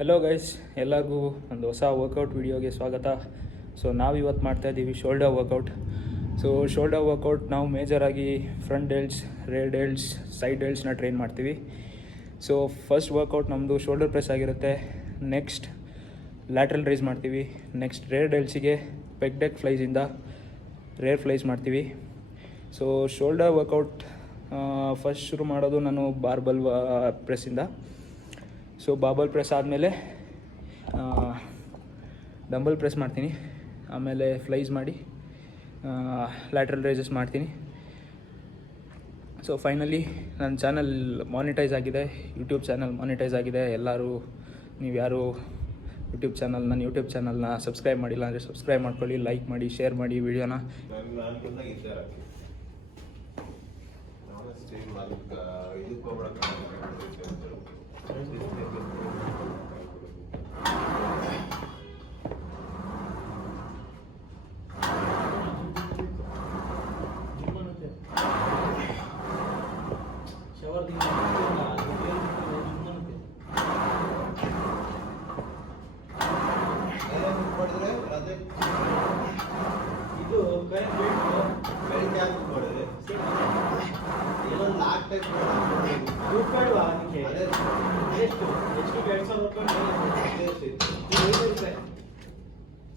Hello guys, ಎಲ್ಲರಿಗೂ ಒಂದು ಹೊಸ ವರ್ಕೌಟ್ ವಿಡಿಯೋಗೆ ಸ್ವಾಗತ. ಸೊ ನಾವಿವತ್ತು ಮಾಡ್ತಾಯಿದ್ದೀವಿ shoulder workout. So shoulder workout ನಾವು ಮೇಜರಾಗಿ front delts, rear delts, side ಡೆಲ್ಟ್ಸ್ನ ಟ್ರೈನ್ ಮಾಡ್ತೀವಿ. ಸೊ ಫಸ್ಟ್ ವರ್ಕೌಟ್ ನಮ್ಮದು ಶೋಲ್ಡರ್ ಪ್ರೆಸ್ ಆಗಿರುತ್ತೆ. ನೆಕ್ಸ್ಟ್ ಲ್ಯಾಟ್ರಲ್ ರೈಸ್ ಮಾಡ್ತೀವಿ. ನೆಕ್ಸ್ಟ್ ರೇರ್ ಡೆಲ್ಟ್ಸಿಗೆ ಪೆಗ್ ಡೆಕ್ ಫ್ಲೈಸಿಂದ ರೇರ್ ಫ್ಲೈಸ್ ಮಾಡ್ತೀವಿ. ಸೊ ಶೋಲ್ಡರ್ ವರ್ಕೌಟ್ ಫಸ್ಟ್ ಶುರು ಮಾಡೋದು ನಾನು ಬಾರ್ಬಲ್ ಪ್ರೆಸ್ಸಿಂದ. ಸೊ ಬಾರ್ಬಲ್ ಪ್ರೆಸ್ ಆದಮೇಲೆ ಡಂಬಲ್ ಪ್ರೆಸ್ ಮಾಡ್ತೀನಿ. ಆಮೇಲೆ ಫ್ಲೈಸ್ ಮಾಡಿ ಲ್ಯಾಟ್ರಲ್ ರೈಸಸ್ ಮಾಡ್ತೀನಿ. ಸೊ ಫೈನಲಿ ನನ್ನ ಚಾನಲ್ ಮಾನಿಟೈಸ್ ಆಗಿದೆ, ಯೂಟ್ಯೂಬ್ ಚಾನಲ್ ಮಾನಿಟೈಸ್ ಆಗಿದೆ. ಎಲ್ಲರೂ ನೀವು ಯಾರು ನನ್ನ ಯೂಟ್ಯೂಬ್ ಚಾನಲ್ನ ಸಬ್ಸ್ಕ್ರೈಬ್ ಮಾಡಿಲ್ಲ ಅಂದರೆ ಸಬ್ಸ್ಕ್ರೈಬ್ ಮಾಡ್ಕೊಳ್ಳಿ, ಲೈಕ್ ಮಾಡಿ, ಶೇರ್ ಮಾಡಿ ವಿಡಿಯೋನ. ಇದು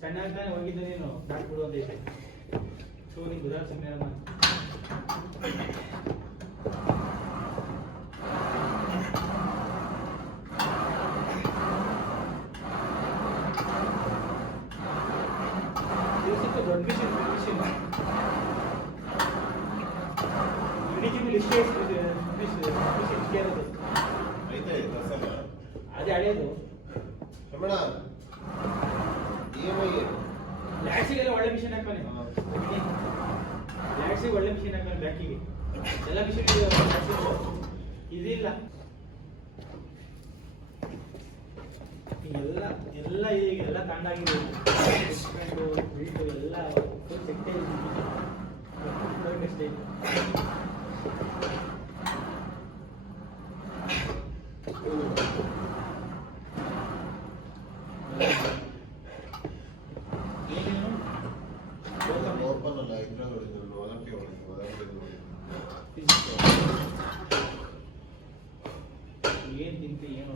ಚೆನ್ನಾಗಿ ತಾನೆ ಹೋಗಿದ್ದೆ ನೀನು ಬಿಡು ಒಂದೈತೆ. ಸೊ ನೀನು ಗುಜರಾತ್ ಸಮಯ ದೊಡ್ಡ ಅದೇ ಹಳೆಯದು ಲ್ಯಾಟ್ಸಿಗೆಲ್ಲ ಒಳ್ಳೆ ಮಿಷನ್ ಹಾಕೋಣ. ಲ್ಯಾಟ್ಸಿಗೆ ಒಳ್ಳೆ ಮಿಷನ್ ಹಾಕೋಣ. ಬ್ಯಾಕಿಗೆ ಎಲ್ಲ ಮಿಷನ್ ಇದಿಲ್ಲ. ಎಲ್ಲ ಎಲ್ಲ ಈಗೆಲ್ಲ ಕಂಡಾಗಿದೆ. ಎಲ್ಲ ಫುಲ್ ಸೆಕ್ಟೇ ಅಷ್ಟೇ. ಏನ್ ತಿಂತೆ ಏನು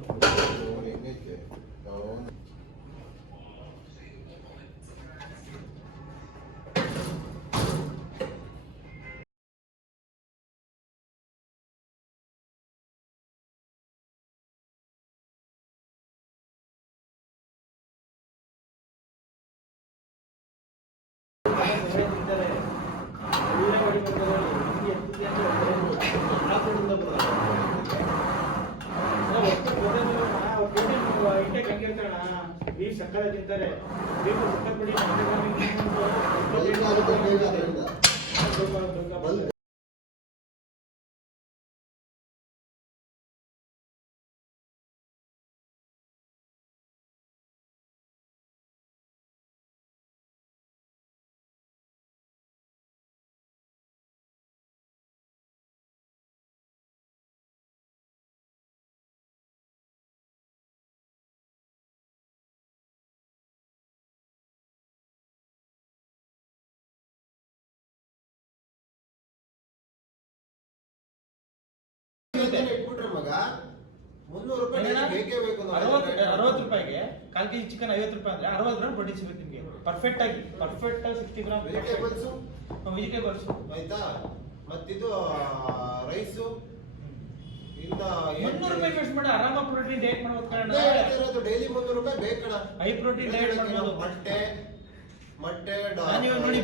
ಸಕ್ಕರೆ ತಿಂತಾರೆ. ₹60 ಕಾಲ್ ಕೆಜಿ ಚಿಕನ್ ₹50 ಅಂದ್ರೆ 60 ಗ್ರಾಮ್ ಪ್ರೋಟೀನ್ ಸಿಗುತ್ತೆ ನಿಮಗೆ. ಪರ್ಫೆಕ್ಟ್ ಆಗಿ 60 ಗ್ರಾಮ್ ವೆಜಿಟೇಬಲ್ಸ್ ಆಯ್ತಾ. ಮತ್ತಿದು ರೈಸ್ ಇಂದ ₹300 ವೇಸ್ಟ್ ಮಾಡಿ ಆರಾಮಾಗಿ ಪ್ರೋಟೀನ್ ಡಯಟ್ ಮಾಡಬಹುದು ಕಣ. ಡೈಲಿ ₹300 ಬೇಕಣ. ಹೈ ಪ್ರೋಟೀನ್ ಡಯಟ್ ಮಾಡಬಹುದು. ಮೊಟ್ಟೆ ನಾನು ನೋಡಿ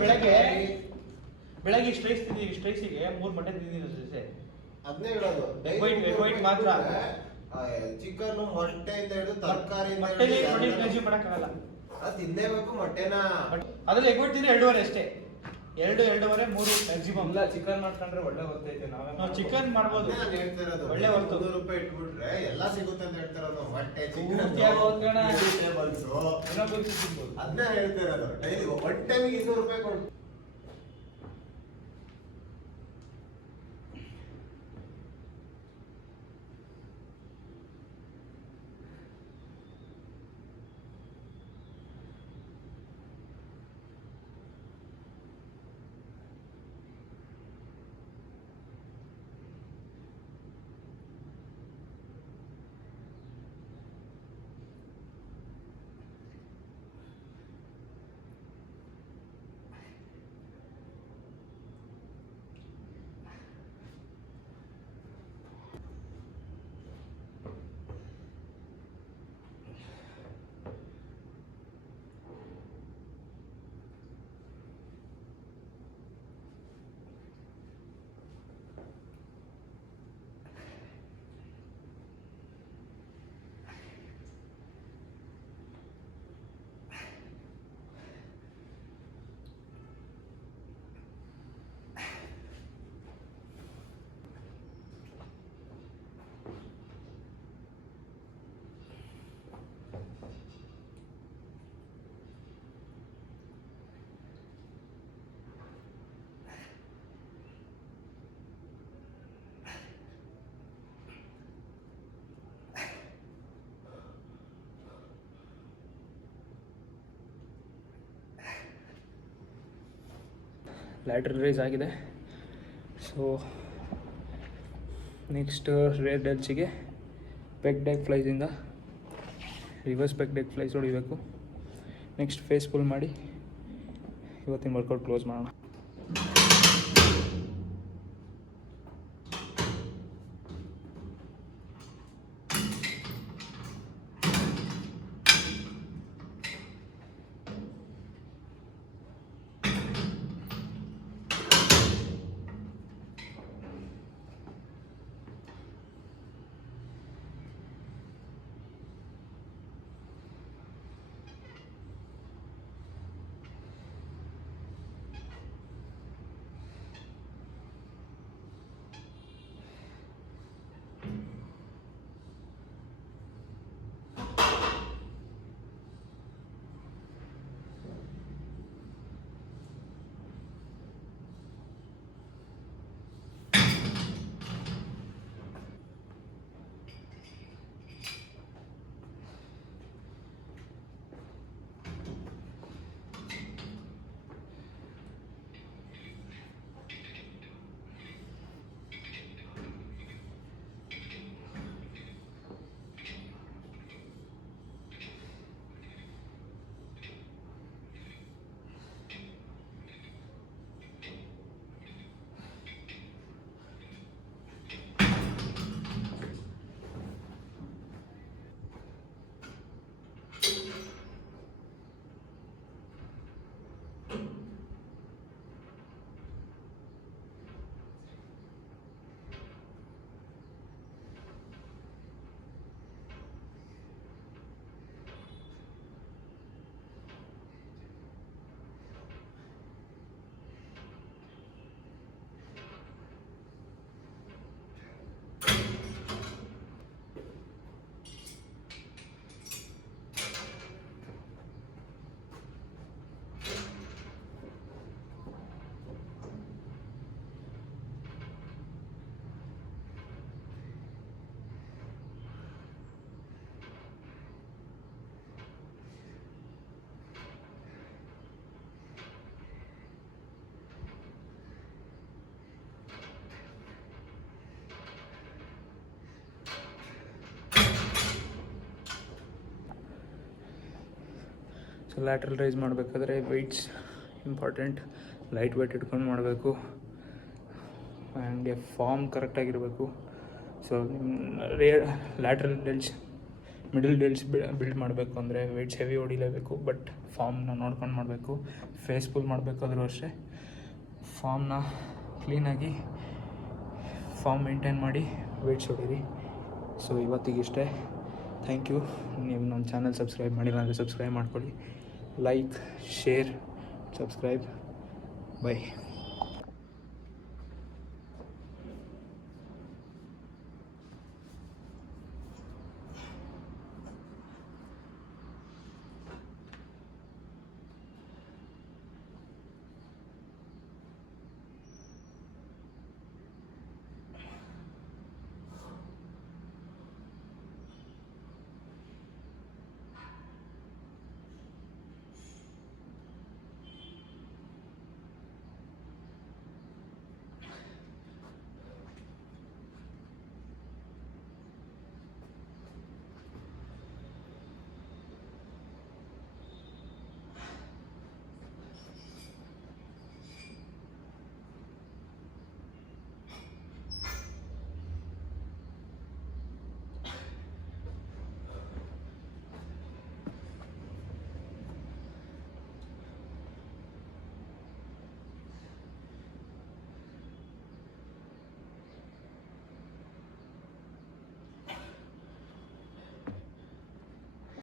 ಬೆಳಗ್ಗೆ ಸ್ಟ್ರೈಸಿಗೆ 3 ಮೊಟ್ಟೆ ತಿಂದಿದ್ದೀನಿ. ಅದನ್ನೇ ಹೇಳೋದು. ವೈಟ್ ಮಾತ್ರ ಚಿಕನ್ ಮೊಟ್ಟೆಯಿಂದ ಹಿಡಿದು ತರಕಾರಿ ಮಾಡಕ್ಕಾಗಲ್ಲ. ಅದು ತಿನ್ನೇಬೇಕು ಮೊಟ್ಟೆನ. ಅದ್ರಲ್ಲಿ ಎಗ್ ವೈಟ್ ತಿಂದ್ರೆ 2.5 ಅಷ್ಟೇ. 2.5 3 ಮ್ಯಾಕ್ಸಿಮಮ್. ಇಲ್ಲ, ಚಿಕನ್ ಮಾಡ್ಕೊಂಡ್ರೆ ಒಳ್ಳೆ ಬರ್ತೈತೆ. ನಾವು ಚಿಕನ್ ಮಾಡ್ಬೋದು. ನಾನು ಹೇಳ್ತಾ ಇರೋದು ಒಳ್ಳೆ ಹೊರ್ತು ₹100 ಇಟ್ಬಿಟ್ರೆ ಎಲ್ಲ ಸಿಗುತ್ತೆ ಅಂತ ಹೇಳ್ತಾ ಇರೋದು. ಮೊಟ್ಟೆ, ಚಿಕನ್, ವೆಜಿಟೇಬಲ್ಸ್ ಅದನ್ನೇ ಹೇಳ್ತಾ ಇರೋದು. ಡೈಲಿ ಒನ್ ಟೈಮಿಗೆ ₹200 ಕೊಡು. ಲ್ಯಾಟ್ರಲ್ ರೈಸ್ ಆಗಿದೆ. ಸೊ ನೆಕ್ಸ್ಟ್ ರೇರ್ ಡೆಲ್ಸಿಗೆ ಪೆಗ್ ಡೆಕ್ ಫ್ಲೈಸಿಂದ ರಿವರ್ಸ್ ಪೆಗ್ ಡೆಕ್ ಫ್ಲೈಸ್ ಹೊಡಿಬೇಕು. ನೆಕ್ಸ್ಟ್ ಫೇಸ್ ಪುಲ್ ಮಾಡಿ ಇವತ್ತಿನ ವರ್ಕೌಟ್ ಕ್ಲೋಸ್ ಮಾಡೋಣ. ಸೊ ಲ್ಯಾಟ್ರಲ್ ರೈಸ್ ಮಾಡಬೇಕಾದ್ರೆ ವೆಯ್ಟ್ಸ್ ಇಂಪಾರ್ಟೆಂಟ್. ಲೈಟ್ ವೆಯ್ಟ್ ಇಟ್ಕೊಂಡು ಮಾಡಬೇಕು. ಆ್ಯಂಡ್ ಫಾರ್ಮ್ ಕರೆಕ್ಟಾಗಿರಬೇಕು. ಸೊ ನಿಮ್ಮ lateral delts middle delts build ಮಾಡಬೇಕು ಅಂದರೆ ವೆಯ್ಟ್ಸ್ ಹೆವಿ ಹೊಡಿಲೇಬೇಕು. ಬಟ್ ಫಾರ್ಮ್ನ ನೋಡ್ಕೊಂಡು ಮಾಡಬೇಕು. ಫೇಸ್ ಪುಲ್ ಮಾಡಬೇಕಾದ್ರೂ ಅಷ್ಟೇ ಫಾರ್ಮ್ನ ಕ್ಲೀನಾಗಿ ಫಾರ್ಮ್ ಮೇಂಟೈನ್ ಮಾಡಿ ವೆಯ್ಟ್ಸ್ ಹೊಡೀರಿ. ಸೊ ಇವತ್ತಿಗಿಷ್ಟೇ. Thank you. ನೀವು ನನ್ನ ಚಾನಲ್ ಸಬ್ಸ್ಕ್ರೈಬ್ ಮಾಡಿಲ್ಲ ಅಂದರೆ ಸಬ್ಸ್ಕ್ರೈಬ್ ಮಾಡ್ಕೊಳ್ಳಿ. Like, share, subscribe. ಬೈ.